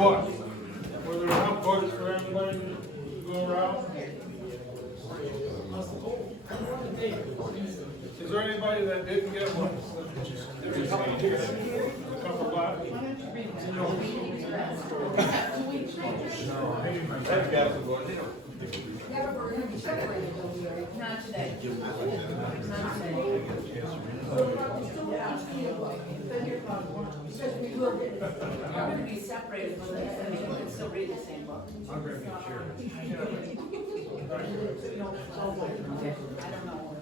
books. Were there enough books for everybody to go around? Is there anybody that didn't get one? A couple left? Not today. I'm gonna be separated, but you can still read the same book. I'm gonna get sure. I don't know.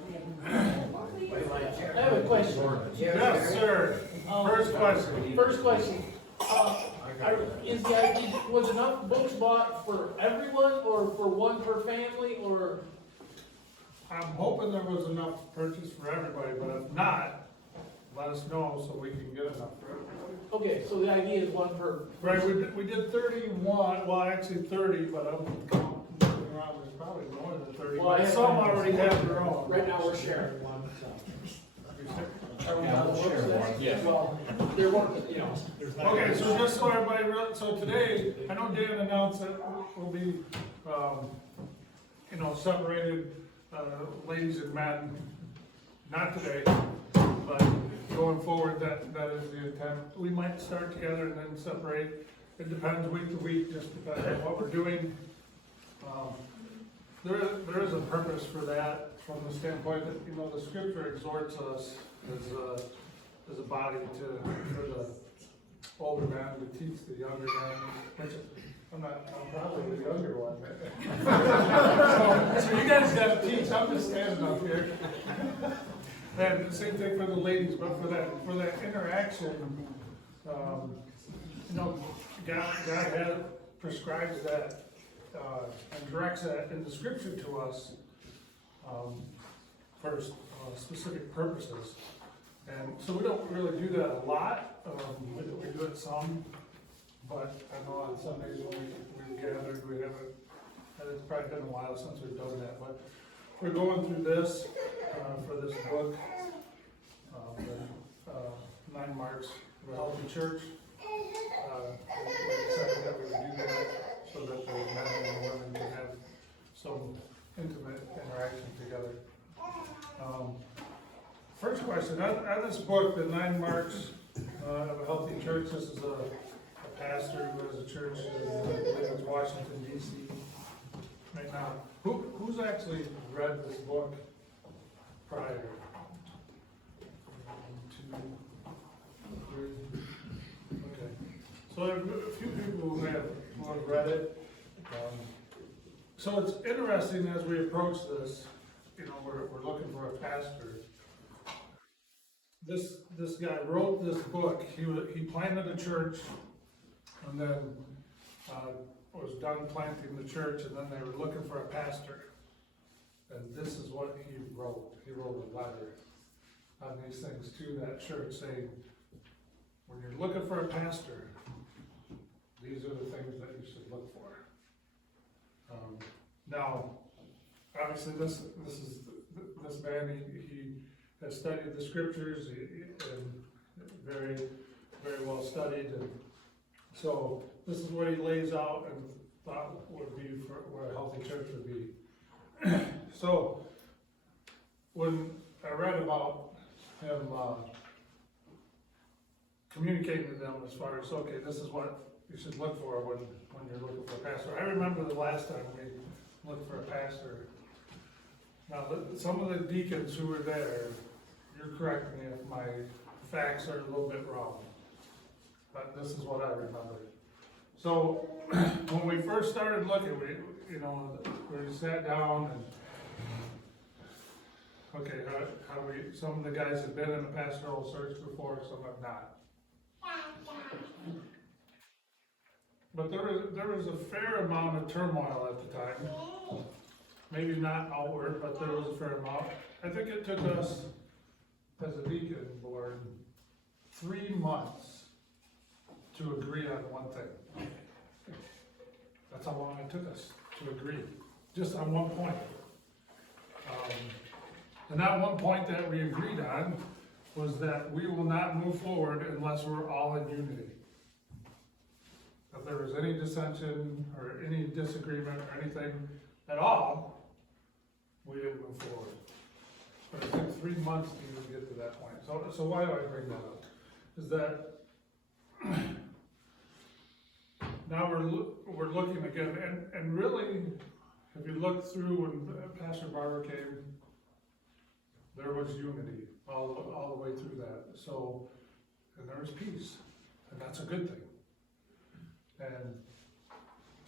I have a question. Yes, sir. First question. First question, is the idea, was enough books bought for everyone, or for one per family, or? I'm hoping there was enough purchase for everybody, but if not, let us know so we can get enough for everybody. Okay, so the idea is one per. Right, we did 31, well, actually 30, but I'm counting around, there's probably more than 30. Well, I But have- some already have their own. Right now, we're sharing one, so. Yeah. Well, there weren't, you know. Okay, so just so everybody, so today, I know Dan announced that we'll be, separated, ladies and men, not today, but going forward, that is the intent. We might start together and then separate. It depends week to week, just depends on what we're doing. There is a purpose for that from the standpoint that, the scripture exhorts us as a body for the older man to teach the younger man, which I'm probably the younger one. So you guys gotta teach, I'm just standing up here. And the same thing for the ladies, but for that interaction, God prescribes that, and directs that in the scripture to us, for specific purposes. And so we don't really do that a lot, we do it some, but I know on Sundays when we gathered, we haven't, it's probably been a while since we've done that, but we're going through this, for this book, the 9 Marks of a Healthy Church. We decided that we would do that so that the men and the women can have some intimate interaction together. First question, on this book, the 9 Marks of a Healthy Church, this is a pastor who has a church in Washington, D.C. right now. Who's actually read this book prior? 1, 2, 3. Okay. So there are a few people who have read it. So it's interesting as we approach this, we're looking for a pastor. This guy wrote this book. He planted a church, and then was done planting the church, and then they were looking for a pastor. And this is what he wrote. He wrote a letter on these things to that church, saying, when you're looking for a pastor, these are the things that you should look for. Now, obviously, this man, he has studied the scriptures, and very, very well studied, and so this is what he lays out and thought would be for what a healthy church would be. So, when I read about him communicating to them as far as, okay, this is what you should look for when you're looking for a pastor. I remember the last time we looked for a pastor. Now, some of the deacons who were there, you're correcting me if my facts are a little bit wrong, but this is what I remember. So, when we first started looking, we sat down and, okay, some of the guys have been in a pastoral search before, some have not. But there was a fair amount of turmoil at the time. Maybe not outward, but there was a fair amount. I think it took us, as a deacon board, 3 months to agree on one thing. That's how long it took us to agree, just on one point. And that one point that we agreed on was that we will not move forward unless we're all in unity. if there was any dissension or any disagreement or anything at all, we didn't move forward. But it took 3 months to even get to that point. So why do I bring that up? Is that now we're looking again, and really, if you look through when Pastor Barber came, there was unity all the way through that. So, and there was peace, and that's a good thing. And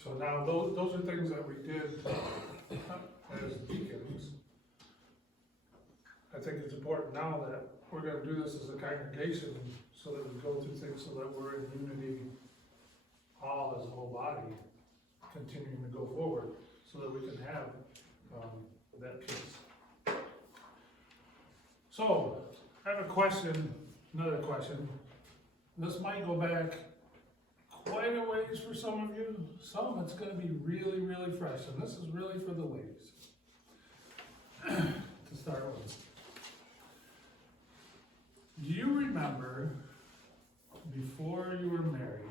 so now those are things that we did as deacons. I think it's important now that we're gonna do this as a congregation, so that we go through things so that we're in unity, all as a whole body, continuing to go forward, so that we can have, that peace. So, I have a question, another question. This might go back quite a ways for some of you. Some of it's gonna be really, really fresh, and this is really for the ladies. To start with. Do you remember before you were married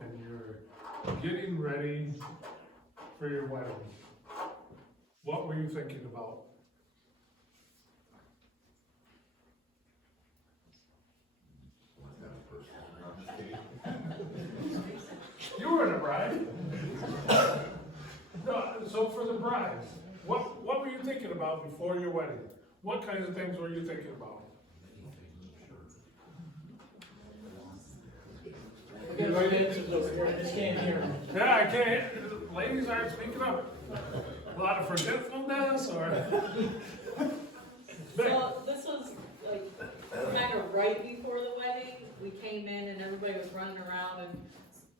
and you're getting ready for your wedding? What were you thinking about? You were a bride. No, so for the brides, what were you thinking about before your wedding? What kinds of things were you thinking about? I got right answers over here, I just can't hear them. Yeah, I can't, ladies aren't speaking up. A lot of forgetfulness or? So this was like kind of right before the wedding. We came in and everybody was running around and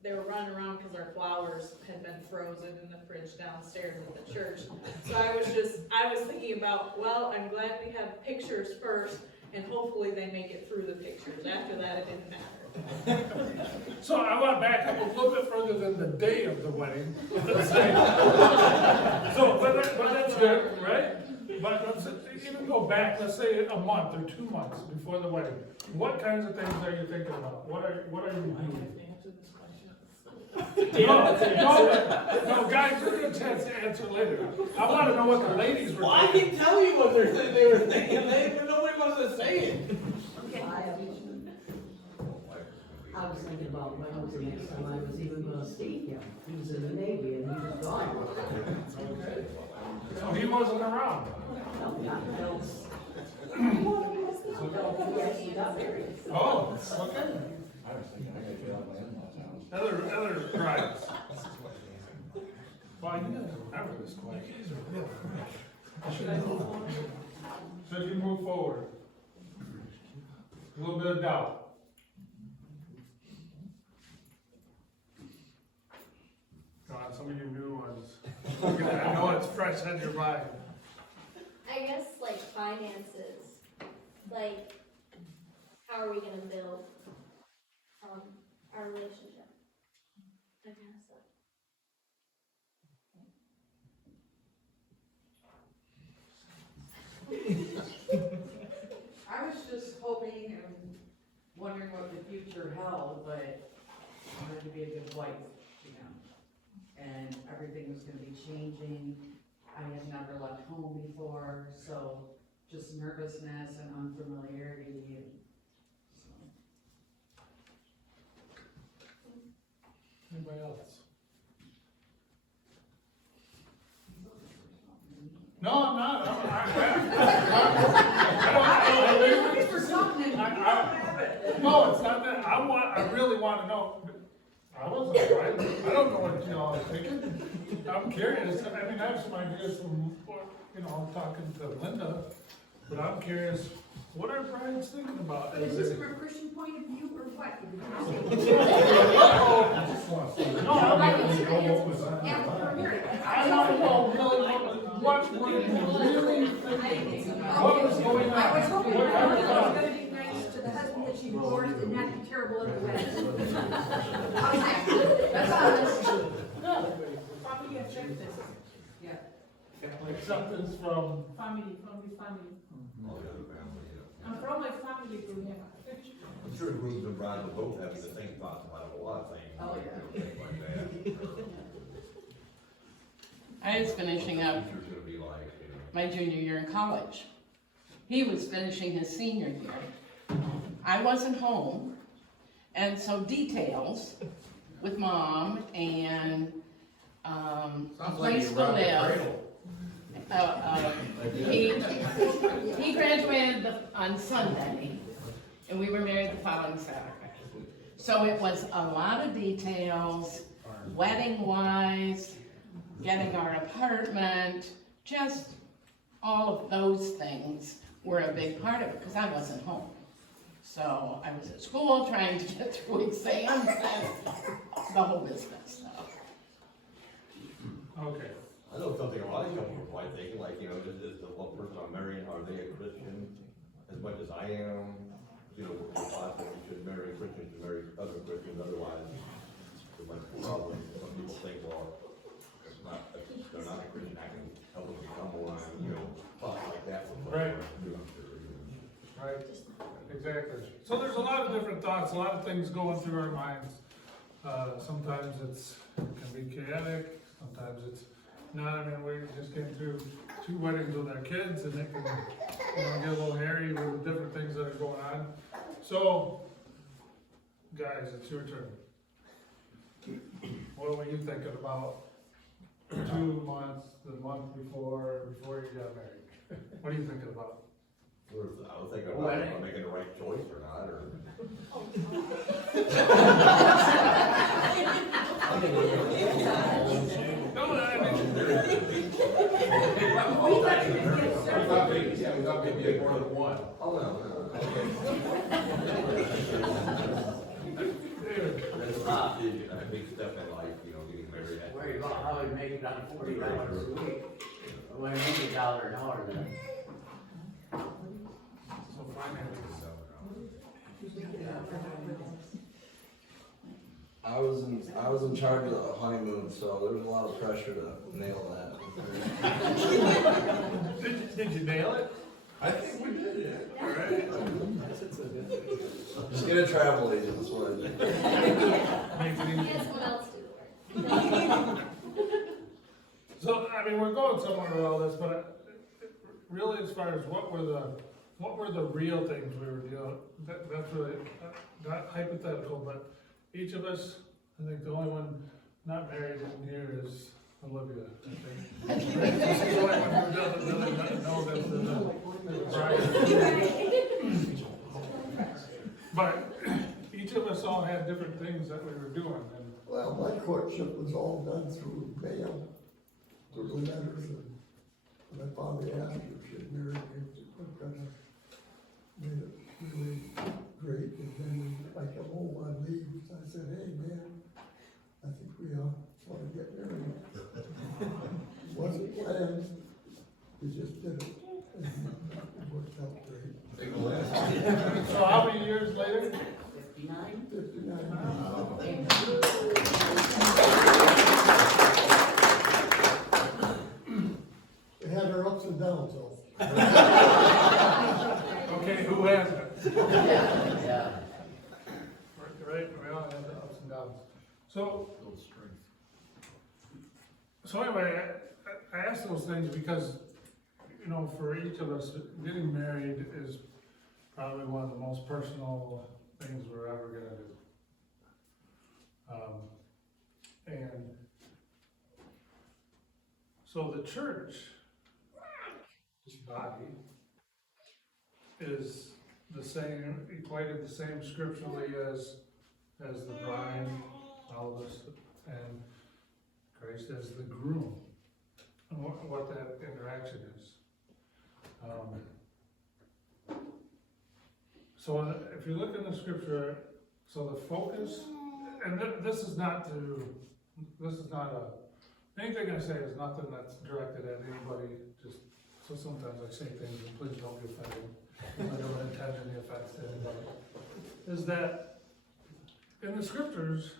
they were running around because our flowers had been frozen in the fridge downstairs at the church. So I was thinking about, well, I'm glad we have pictures first and hopefully they make it through the pictures. After that, it didn't matter. So I want to back up a little bit further than the day of the wedding. So, but that's good, right? But let's even go back, let's say a month or 2 months before the wedding. What kinds of things are you thinking about? What are you doing? No, guys, you'll get a chance to answer later. I want to know what the ladies were Well, I thinking. can tell you what they were thinking, but nobody wants to say it. I was thinking about when was the next time I was even gonna see him. He was in the Navy and he was gone. Okay. So he wasn't around. No, not until he actually got married. Oh, okay. Other brides. Well, you guys remember this quite. So as you move forward, a little bit of doubt. Some of you new ones. I know it's fresh on your mind. I guess like finances, like how are we gonna build our relationship? That kind of stuff. I was just hoping and wondering what the future held, but I wanted to be a good wife to him. And everything was gonna be changing. I had never left home before, so just nervousness and unfamiliarity and so. Anybody else? No, I'm not. I'm looking for something and you don't have it. No, it's not that. I really want to know. I wasn't right. I don't know what y'all are thinking. I'm curious. I mean, I have some ideas from, talking to Linda, but I'm curious, what are brides thinking about? Is this from a Christian point of view or what? No, I don't really know what was I want to know really what were you really thinking? What was going on? I was hoping What that kind was of thought? gonna be nice to the husband that she divorced and not be terrible at the wedding. How's that? That's honest. Family acceptance. Acceptance from, Family. I'm from my family to him. sure grooms and brides will both have the same thoughts about a lot of things. Oh, yeah. Things like that. I was finishing up Future's gonna be like, you know. my junior year in college. He was finishing his senior year. I wasn't home, and so details with mom and, a place to live. He graduated on Sunday, and we were married the following Saturday. So it was a lot of details, wedding-wise, getting our apartment, just all of those things were a big part of it, because I wasn't home. So I was at school trying to get through exams and the whole business, so. Okay, I know something a lot of couples are probably thinking, like, you know, is the one person I'm marrying, are they a Christian as much as I am? You know, the thought that we should marry Christians to marry other Christians, otherwise there might be problems. Some people think, well, if they're not a Christian, I can help them become one, you know, thoughts like that. Right. right, exactly. So there's a lot of different thoughts, a lot of things going through our minds. Sometimes it can be chaotic, sometimes it's not. I mean, we just came through 2 weddings with our kids, and it can, get a little hairy with the different things that are going on. So, guys, it's your turn. What were you thinking about 2 months, the month before you got married? What are you thinking about? I was thinking about if I'm making the right choice or not, or. No, I mean, We thought maybe more than one. Oh, no. That's a big step in life, you know, getting married. Worry about how we make it on $40 a week. When we make $1 an hour then. so finances. I was in charge of the honeymoon, so there was a lot of pressure to nail that. Did you nail it? I think we did, yeah. All right. Just get a travel agent, that's what I did. Makes it easy. Get someone else to do the work. So, I mean, we're going somewhere with all this, but really, as far as what were the real things we were dealing, that's really, not hypothetical, but each of us, I think the only one not married in here is Olivia, I think. She's the only one who doesn't really know that the bride. But each of us all had different things that we were doing, and Well, my courtship was all done through mail, through the letters, and my father asked her if she'd marry me, it kind of made it really great, and then I come home on leave, I said, hey, man, I think we all want to get married. Wasn't planned, we just did it, and it worked out great. so how many years later? 59? 59. It had our ups and downs, though. Okay, who hasn't? Yeah. Right, we all have the ups and downs. So anyway, I asked those things because, for each of us, getting married is probably one of the most personal things we're ever gonna do. And so the church, this body, is the same, equated the same scripturally as the bride, all of us, and Christ as the groom, and what that interaction is. So if you look in the scripture, so the focus, and this is not anything I say is nothing that's directed at anybody, just, so sometimes I say things, and please don't be offended. I don't intend any offense to anybody. Is that in the scriptures,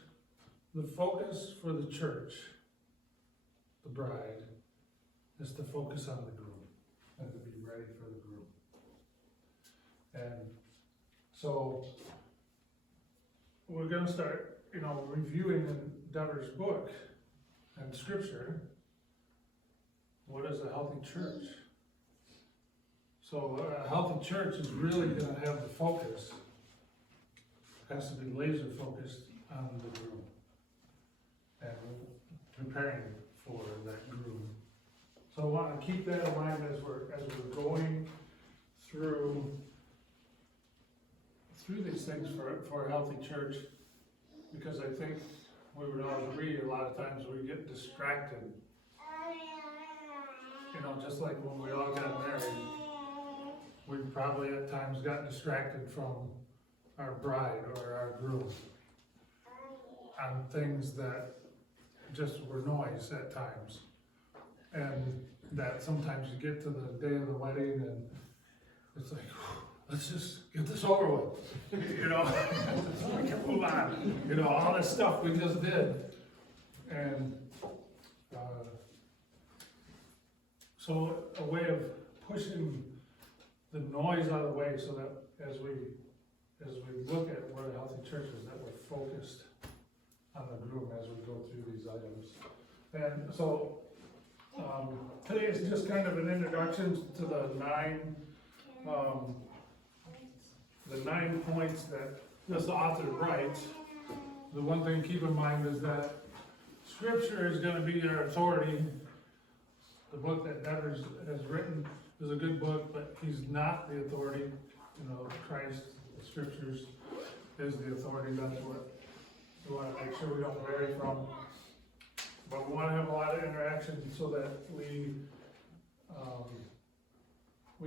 the focus for the church, the bride, is to focus on the groom and to be ready for the groom. And so we're gonna start, you know, reviewing in Deborah's book and scripture, what is a healthy church? So a healthy church is really gonna have the focus, has to be laser focused on the groom and preparing for that groom. So I want to keep that in mind as we're going through these things for a healthy church, because I think we would all agree a lot of times we get distracted. You know, just like when we all got married, we probably at times got distracted from our bride or our groom on things that just were noise at times. And that sometimes you get to the day of the wedding and it's like, let's just get this over with, you know, so we can move on, you know, all this stuff we just did. And so a way of pushing the noise out of the way so that as we look at what a healthy church is, that we're focused on the groom as we go through these items. And so today is just kind of an introduction to the nine points that this author writes. The one thing to keep in mind is that Scripture is going to be our authority. The book that Deborah has written is a good book, but he's not the authority. You know, Christ, the Scriptures, is the authority. That's what we want to make sure we don't vary from. But we want to have a lot of interaction so that we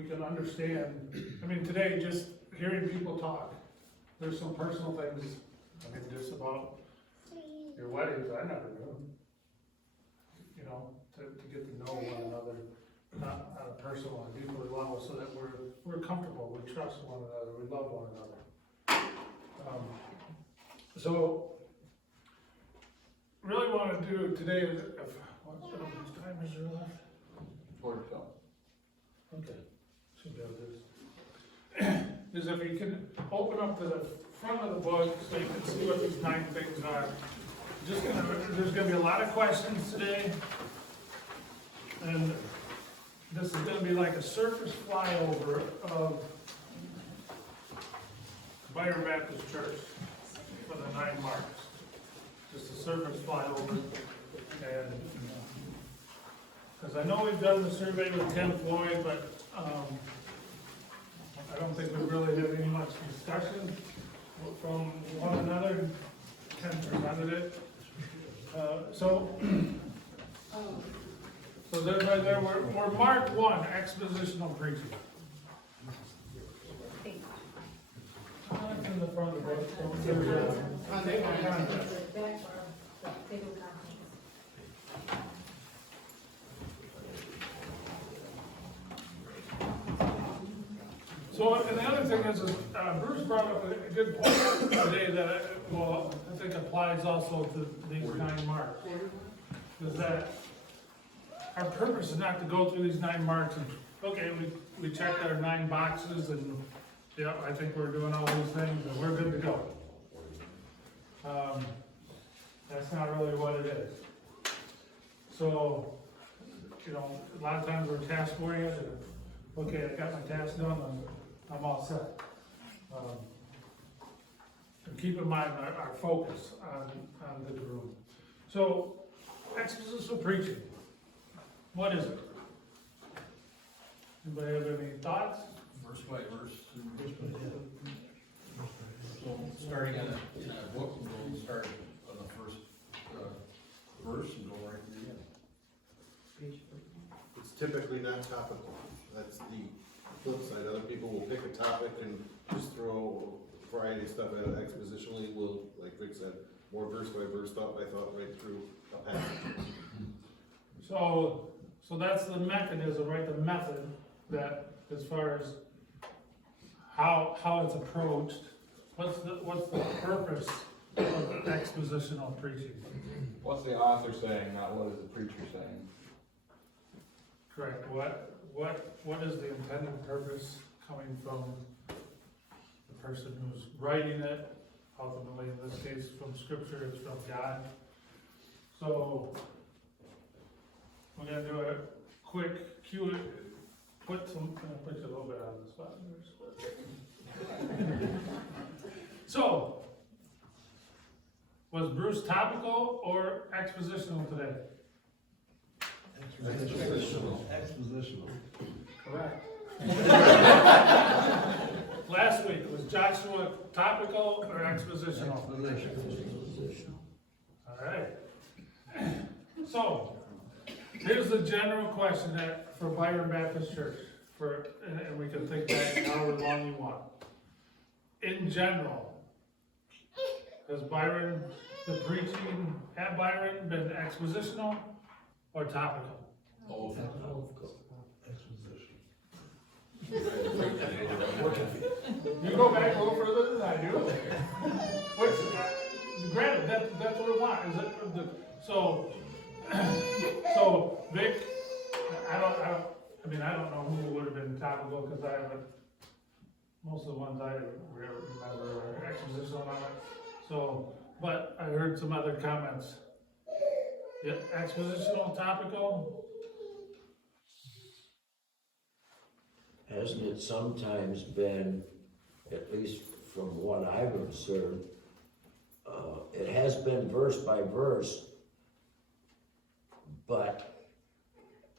can understand. I mean, today, just hearing people talk, there's some personal things, I mean, just about your weddings, I never knew. You know, to get to know one another, not on a personal and deeper level, so that we're comfortable, we trust one another, we love one another. So, really want to do today is, what time is there left? 4:12. Okay, should be able to do this. Is if you can open up to the front of the book so you can see what these 9 things are. There's gonna be a lot of questions today. And this is gonna be like a surface flyover of Byron Baptist Church for the 9 marks. Just a surface flyover. And, because I know we've done the survey with Ken Floyd, but I don't think we really had any much discussion from one another. Ken presented it. So there's right there, we're Mark 1, expositional preaching. In the front of the book. So, and the other thing is Bruce brought up a good point today that, I think applies also to these 9 marks. Is that our purpose is not to go through these 9 marks and, okay, we checked our 9 boxes and, yeah, I think we're doing all these things and we're good to go. That's not really what it is. So, you know, a lot of times we're task oriented. Okay, I got my task done, I'm all set. And keep in mind our focus on the groom. So, expositional preaching. What is it? Anybody have any thoughts? Verse by verse. So starting in a book, we'll start on the first verse and go right to the end. It's typically not topical. That's the flip side. Other people will pick a topic and just throw a variety of stuff at it. Expositionally, we'll, like Rick said, more verse by verse, thought by thought, right through a passage. So that's the mechanism, right? The method that, as far as how it's approached. What's the purpose of expositional preaching? What's the author saying, not what is the preacher saying? Correct. What is the intended purpose coming from the person who's writing it? ultimately, in this case, from scripture, it's from God. So, we're gonna do a quick Q, put you a little bit on the spot. So, was Bruce topical or expositional today? Expositional. Correct. Last week, was Joshua topical or expositional? All right. So, here's the general question for Byron Baptist Church, and we can think back however long you want. In general, has the preaching at Byron been expositional or topical? Oh, You go back a little further than I do. Which, granted, that's what we want, is it, so Vic, I don't know who would have been topical, because I haven't, most of the ones I remember are expositional on it. So, but I heard some other comments. Yeah, expositional, topical? Hasn't it sometimes been, at least from what I've observed, it has been verse by verse, but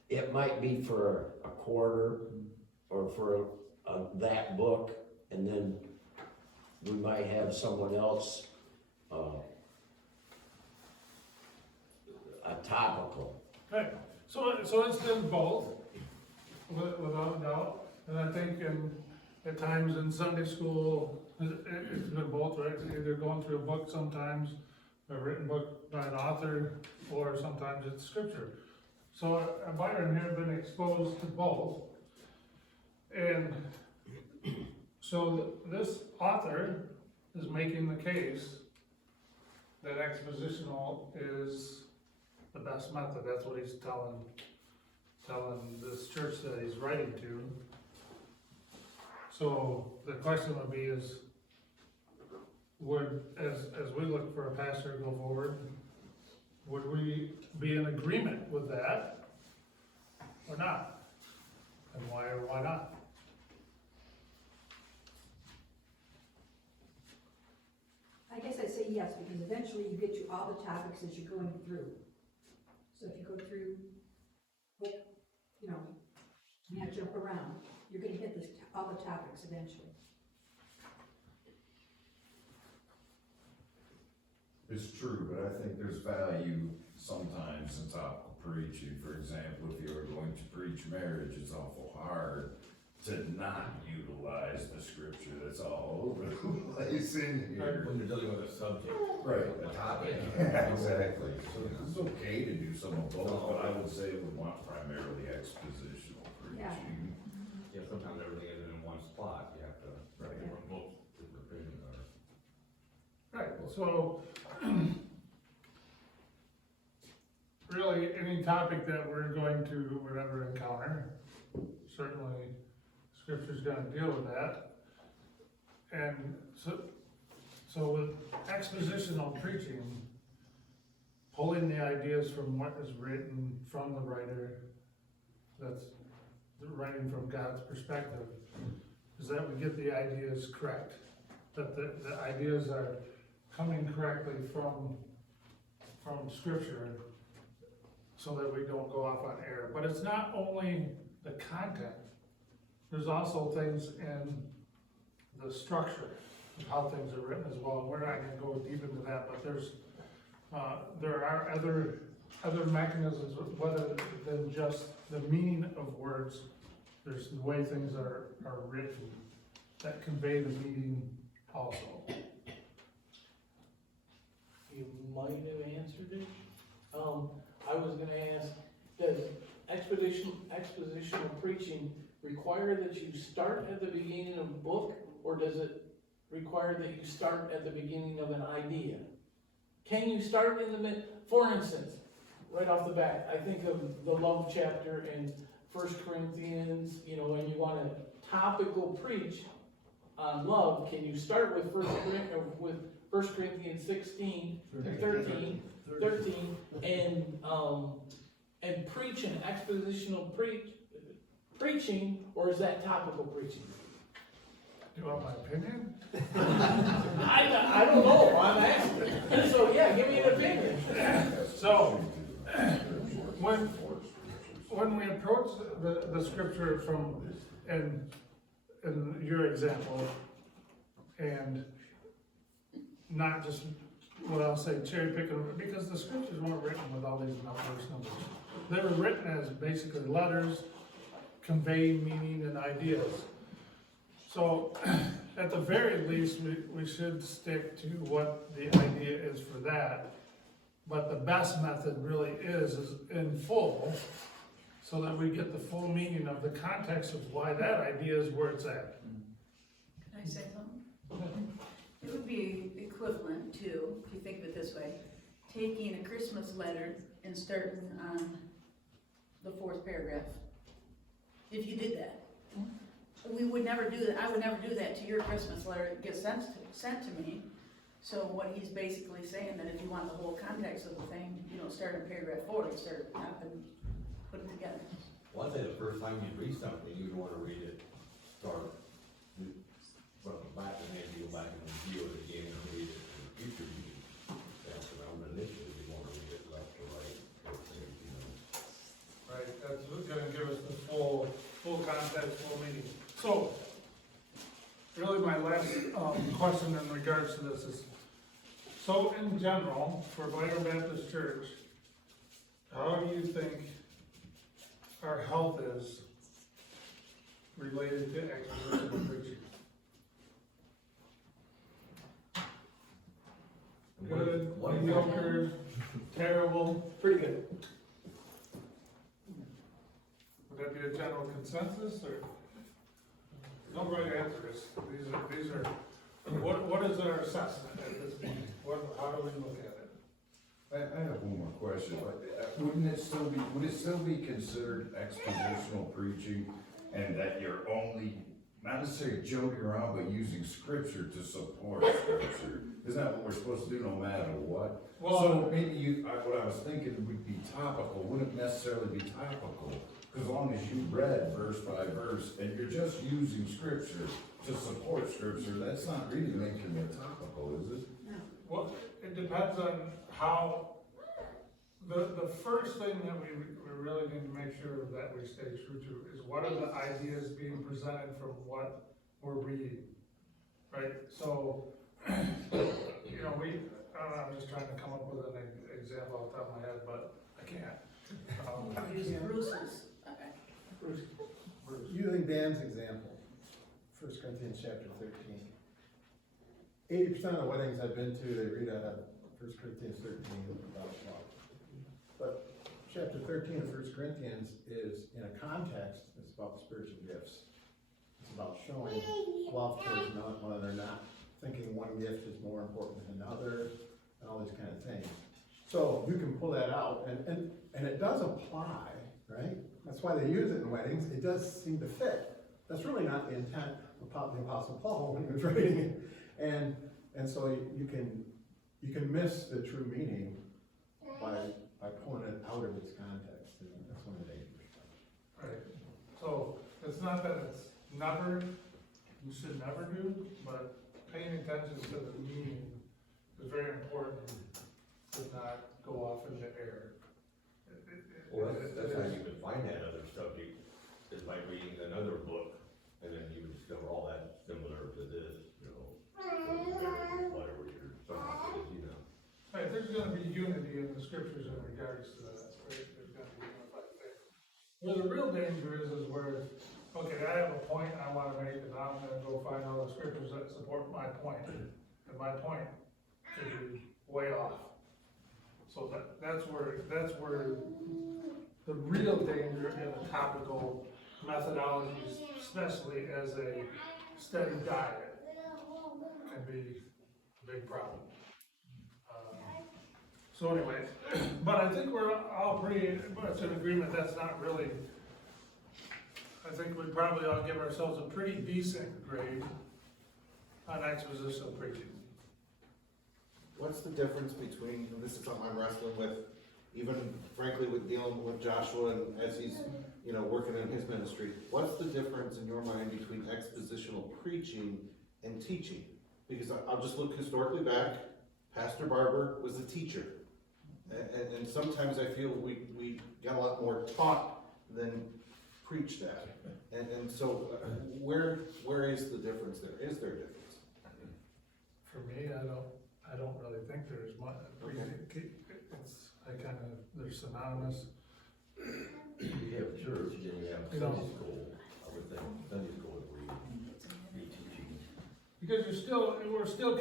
it might be for a quarter or for that book, and then we might have someone else, a topical. Okay, so it's been both, without a doubt. And I think at times in Sunday school, it's been both, right? It's either going through a book sometimes, a written book by an author, or sometimes it's scripture. So Byron had been exposed to both. And so this author is making the case that expositional is the best method. That's what he's telling this church that he's writing to. So the question would be is, as we look for a pastor to go forward, would we be in agreement with that or not? And why or why not? I guess I'd say yes, because eventually you get to all the topics as you're going through. So if you go through, you know, you have to jump around, you're gonna hit all the topics eventually. It's true, but I think there's value sometimes in topical preaching. For example, if you are going to preach marriage, it's awful hard to not utilize the scripture that's all over the place in here. When you're dealing with a subject. Right, a topic, exactly. So it's okay to do some of both, but I would say we want primarily expositional preaching. Yeah, sometimes everything isn't in one spot, you have to, what most different opinions are. Right, so really, any topic that we're going to ever encounter, certainly Scripture's gonna deal with that. And so with expositional preaching, pulling the ideas from what is written from the writer, that's writing from God's perspective, is that we get the ideas correct, that the ideas are coming correctly from Scripture, so that we don't go off on error. But it's not only the content, there's also things in the structure of how things are written as well. And we're not gonna go deep into that, but there are other mechanisms, whether than just the meaning of words. There's the way things are written that convey the meaning also. You might have answered it. I was gonna ask, does expositional preaching require that you start at the beginning of a book, or does it require that you start at the beginning of an idea? Can you start in the mid, for instance, right off the bat, I think of the love chapter in 1 Corinthians, you know, and you want to topical preach on love, can you start with 1 1 Corinthians 16, 13, and preach an expositional preaching, or is that topical preaching? Do you want my opinion? I don't know, I'm asking. So, yeah, give me an opinion. So, when we approach the scripture from, in your example, and not just, what I'll say, cherry picking, because the scriptures weren't written with all these numbers. They were written as basically letters conveying meaning and ideas. So, at the very least, we should stick to what the idea is for that. But the best method really is in full, so that we get the full meaning of the context of why that idea is where it's at. Can I say something? It would be equivalent to, if you think of it this way, taking a Christmas letter and starting on the 4th paragraph. If you did that. We would never do that, I would never do that to your Christmas letter that gets sent to me. So what he's basically saying, that if you want the whole context of the thing, you don't start in paragraph 4, you start up and put it together. Well, I'd say the first time you read something, you'd wanna read it, start from the back, and then you go back and review it again and read it in the future meeting. That's around initially, you wanna read it left to right, you know. Right, that's gonna give us the full context, full meaning. So, really my last question in regards to this is, so in general, for Vital Baptist Church, how do you think our health is related to expositional preaching? Good, mediocre, terrible? Pretty good. Would that be a general consensus, or? No right answers. These are, what is our assessment at this point? How do we look at it? I have one more question. Would it still be considered expositional preaching, and that you're only, not necessarily joking around, but using scripture to support scripture? Isn't that what we're supposed to do no matter what? Well, So maybe what I was thinking would be topical, wouldn't necessarily be topical, as long as you read verse by verse, and you're just using scripture to support scripture, that's not really making it topical, is it? Well, it depends on how, the first thing that we really need to make sure that we stay true to is what are the ideas being presented from what we're reading, right? So, you know, I'm just trying to come up with an example off the top of my head, but I can't. Use Bruce's. Using Dan's example, 1 Corinthians chapter 13. 80% of the weddings I've been to, they read out of 1 Corinthians 13 about love. But chapter 13 of 1 Corinthians is in a context, it's about spiritual gifts. It's about showing love towards one another, not thinking one gift is more important than another, and all these kind of things. So you can pull that out, and it does apply, right? That's why they use it in weddings. It does seem to fit. That's really not the intent of the Apostle Paul when he was writing it. And so you can miss the true meaning by pulling it out of its context. And that's one of the dangers. Right, so it's not that it's never, you should never do, but paying attention to the meaning is very important to not go off into error. Well, that's how you can find that other subject, is by reading another book, and then you discover all that similar to this, you know, whatever your subject is, you know. Right, there's gonna be unity in the scriptures in regards to that, right? There's gonna be unified faith. Where the real danger is where, okay, I have a point I wanna make, and I'm gonna go find all the scriptures that support my point, and my point could be way off. So that's where the real danger in a topical methodology, especially as a steady diet, can be a big problem. So anyway, but I think we're all pretty much in agreement that's not really, I think we probably ought to give ourselves a pretty decent grade on expositional preaching. what's the difference between, and this is something I'm wrestling with, even frankly with dealing with Joshua and as he's, you know, working in his ministry, what's the difference in your mind between expositional preaching and teaching? Because I'll just look historically back, Pastor Barber was a teacher. And sometimes I feel we got a lot more taught than preached that. And so where is the difference there? Is there a difference? For me, I don't really think there's much, it's, they're synonymous. You have church, and then you have You know. Sunday school, I would think, Sunday school would be teaching. Because we're still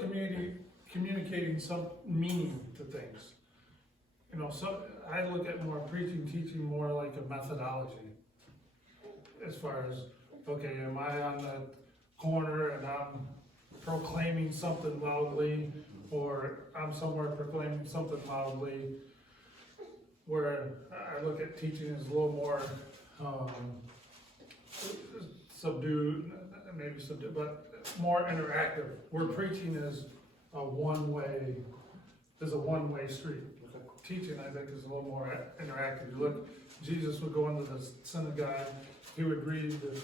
communicating some meaning to things. You know, so I look at more preaching, teaching more like a methodology. As far as, okay, am I on the corner and I'm proclaiming something loudly, or I'm somewhere proclaiming something loudly, where I look at teaching as a little more, subdued, but more interactive. Where preaching is a one-way street. Teaching, I think, is a little more interactive. You look, Jesus would go into the synagogue, he would read the,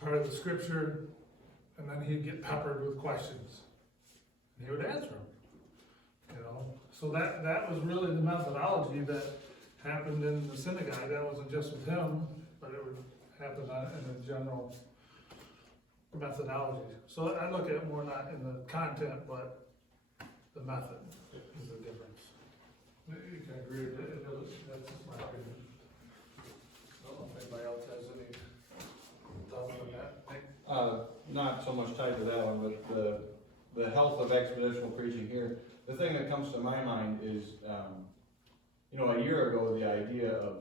part of the scripture, and then he'd get peppered with questions. And he would answer them, you know? So that was really the methodology that happened in the synagogue. That wasn't just with him, but it would happen in a general methodology. So I look at it more not in the content, but the method is the difference. You can agree with it, that's just my opinion. I don't know if anybody else has any thoughts on that. Not so much tied to that one, but the health of expositional preaching here, the thing that comes to my mind is, you know, a year ago, the idea of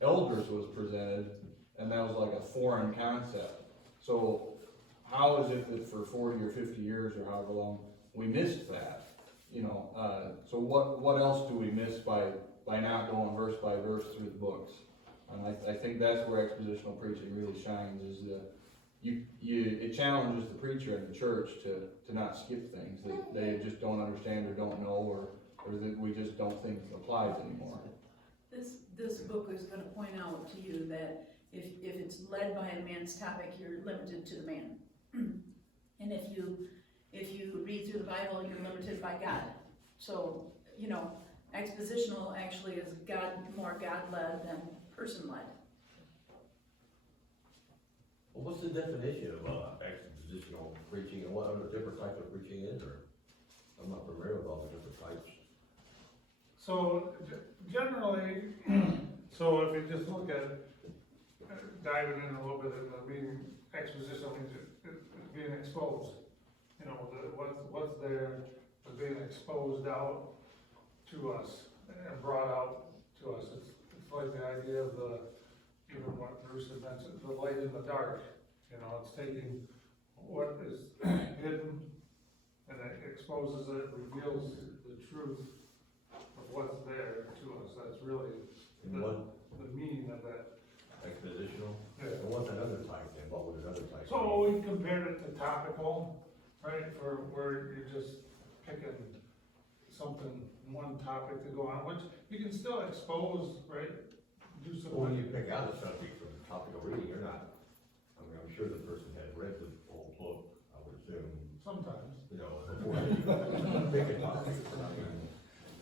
elders was presented, and that was like a foreign concept. So how is it that for 40 or 50 years or however long, we missed that? You know, so what else do we miss by not going verse by verse through the books? I think that's where expositional preaching really shines, is it challenges the preacher and the church to not skip things that they just don't understand or don't know, or that we just don't think applies anymore. This book is gonna point out to you that if it's led by a man's topic, you're limited to the man. And if you read through the Bible, you're limited by God. So, you know, expositional actually is more God-led than person-led. Well, what's the definition of expositional preaching, and what other different types of preaching is there? I'm not familiar with all the different types. So generally, so if you just look at, diving in a little bit of the meaning, exposition means it's being exposed. You know, what's there is being exposed out to us and brought out to us. It's like the idea of even what Bruce had mentioned, the light in the dark. You know, it's taking what is hidden and it exposes it, reveals the truth of what's there to us. That's really the meaning of that. Expositional? Yeah. And what's another type then? What would another type be? So we compared it to topical, right, for where you're just picking something, one topic to go on, which you can still expose, right? Do some. Well, when you pick out a subject from the topical reading, you're not, I mean, I'm sure the person had read the whole book, I would assume, Sometimes. you know, before they pick a topic. I mean,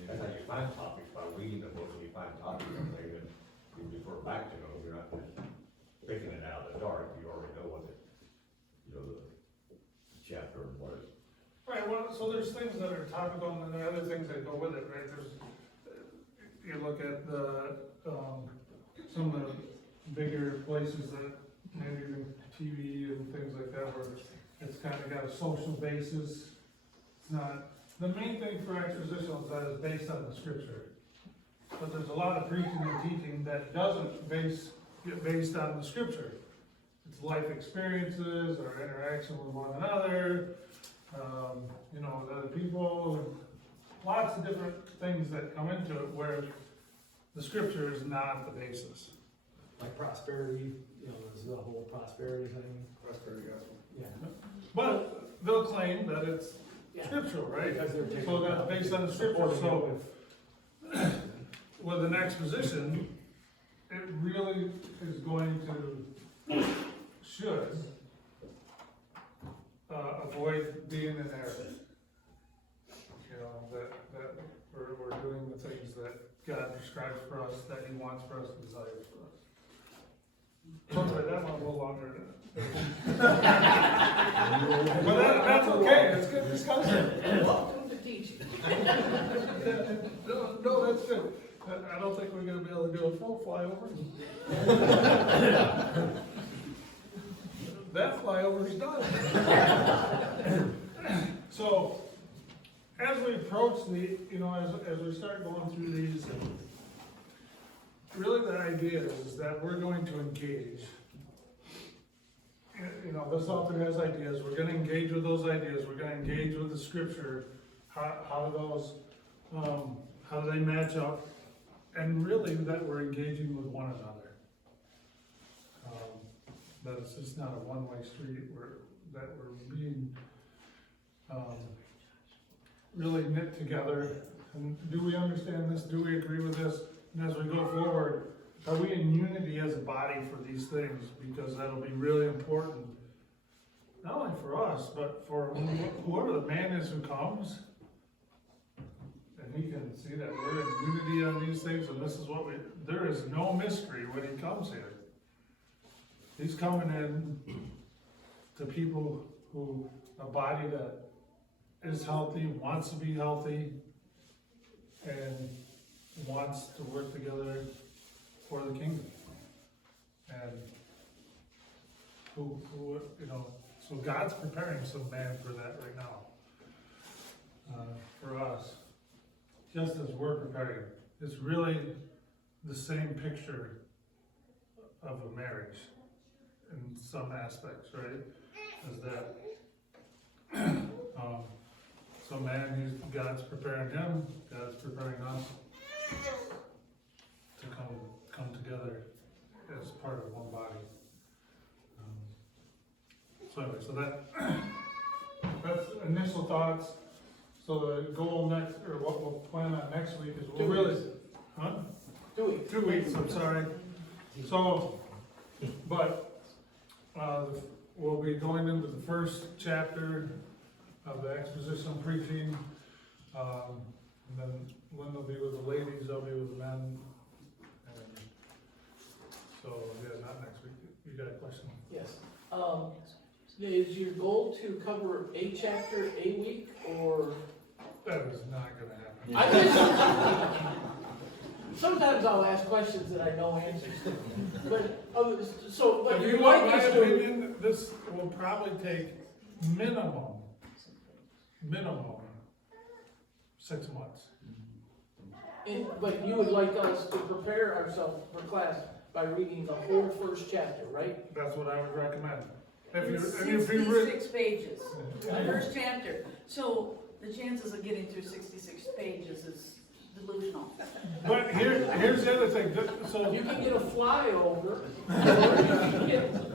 that's how you find topics, by reading the book, and you find topics and things, and you refer back to them. You're not just picking it out of the dark, you already know what it, you know, the chapter was. Right, well, so there's things that are topical and then there are other things that go with it, right? You look at some of the bigger places that maybe even TV and things like that, where it's kind of got a social basis. It's not, the main thing for expositional is that it's based on the scripture. But there's a lot of preaching and teaching that doesn't get based on the scripture. It's life experiences or interaction with one another, you know, with other people, lots of different things that come into it where the scripture is not the basis. Like prosperity, you know, there's the whole prosperity thing. Prosperity gospel. Yeah. But they'll claim that it's scriptural, right? Because they're taking- So that's based on the scripture, so with an exposition, it really is going to, should, avoid being an error. You know, that we're doing the things that God prescribes for us, that He wants for us, desires for us. Sorry, that one a little longer. But that's okay, it's good discussion. Welcome to teaching. No, that's good. I don't think we're gonna be able to do a full flyover. That flyover's done. So, as we approach the, you know, as we start going through these, really the idea is that we're going to engage. You know, this author has ideas, we're gonna engage with those ideas, we're gonna engage with the scripture, how do they match up? And really that we're engaging with one another. That it's just not a one-way street, that we're being, really knit together. And do we understand this? Do we agree with this? And as we go forward, are we in unity as a body for these things? Because that'll be really important, not only for us, but for whoever the man is who comes. And he can see that we're in unity on these things, and this is what there is no mystery when he comes here. He's coming in to people who, a body that is healthy, wants to be healthy, and wants to work together for the kingdom. And who, you know, so God's preparing some man for that right now, for us, just as we're preparing. It's really the same picture of a marriage in some aspects, right? Is that, so man, God's preparing him, God's preparing us to come together as part of one body. So anyway, so that's initial thoughts. So the goal next, or what we'll plan on next week is we'll really, huh? 2 weeks. 2 weeks, I'm sorry. So, but, we'll be going into the first chapter of the exposition preaching. And then Lynn will be with the ladies, I'll be with the men. And so, yeah, not next week. You got a question? Yes. Is your goal to cover a chapter a week, or? That is not gonna happen. Sometimes I'll ask questions that I know answers to, but, but If you you want like my us to. opinion, this will probably take minimum 6 months. But you would like us to prepare ourselves for class by reading the whole first chapter, right? That's what I would recommend. It's If you 66 pages, the Yeah. first chapter. So the chances of getting through 66 pages is delusional. But here's the other thing, so. You can get a flyover.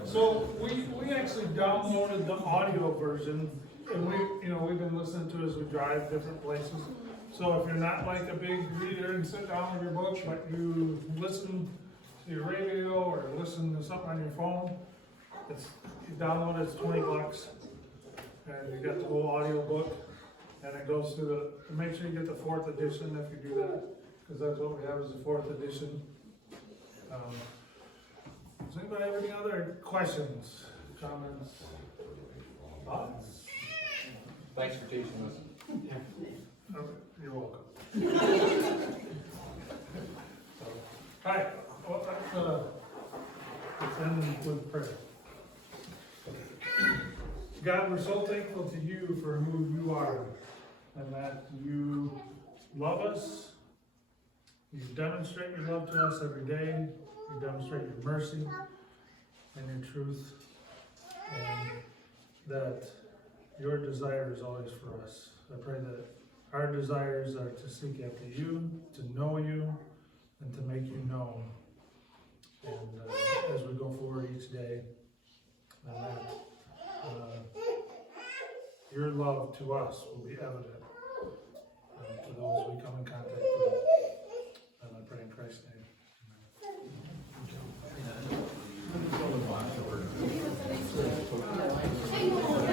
So we actually downloaded the audio version, and we've been listening to it as we drive different places. So if you're not like a big reader and sit down with your book, but you listen to your radio or listen to something on your phone, you download it, it's $20, and you got the whole audio book, and it goes through make sure you get the 4th edition if you do that, because that's what we have is the 4th edition. Does anybody have any other questions, comments, thoughts? Thanks for teaching us. Okay, you're welcome. All right, well, let's end with prayer. God, we're so thankful to you for who you are, and that you love us. You demonstrate your love to us every day. You demonstrate your mercy and your truth, and that your desire is always for us. I pray that our desires are to seek after you, to know you, and to make you known. And as we go forward each day, your love to us will be evident to those we come in contact with.